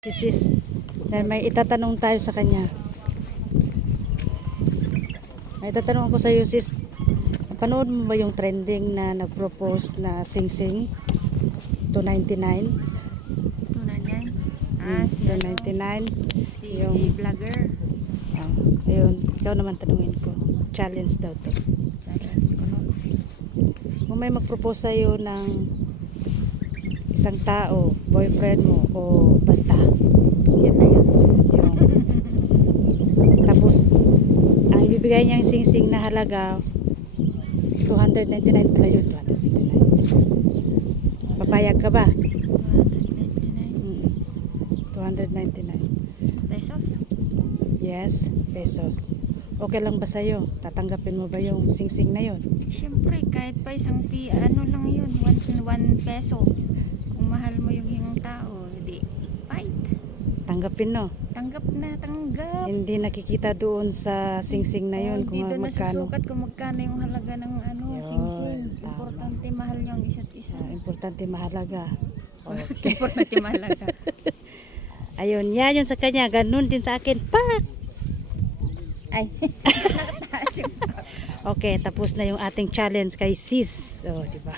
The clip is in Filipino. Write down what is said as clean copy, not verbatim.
Si sis, dahil may itatanong tayo sa kanya. May itatanong ako sa iyo, sis. Panood mo ba yung trending na nag-propose na Sing-Sing 299? 299? Si 299. si Yung vlogger. Ayun, ikaw naman tanungin ko. Challenge daw to. Challenge ko no. Kung may mag-propose sa iyo ng isang tao, boyfriend mo o basta, Yan na yun. yung tapos ang ibibigay niyang sing-sing na halaga 299 pala yun, 299. Papayag ka ba? 299 299 pesos? yes, pesos. Okay lang ba sa'yo? Tatanggapin mo ba yung sing-sing na yun? Siyempre, kahit pa isang ano lang yun, 1 peso. Kung mahal mo yung hingong tao, di fight. Tanggapin, no? Tanggap na, tanggap. Hindi nakikita doon sa sing-sing na yun kung Hindi doon magkano. nasusukat kung magkano yung halaga ng Yun, sing-sing. tama. Importante mahal niyo ang isa't isa. Importante mahalaga. Okay. Importante mahalaga. Ayun, yan yun sa kanya. Ganun din sa akin. Pak! Ay. Okay, tapos na yung ating challenge kay sis. Oh, diba?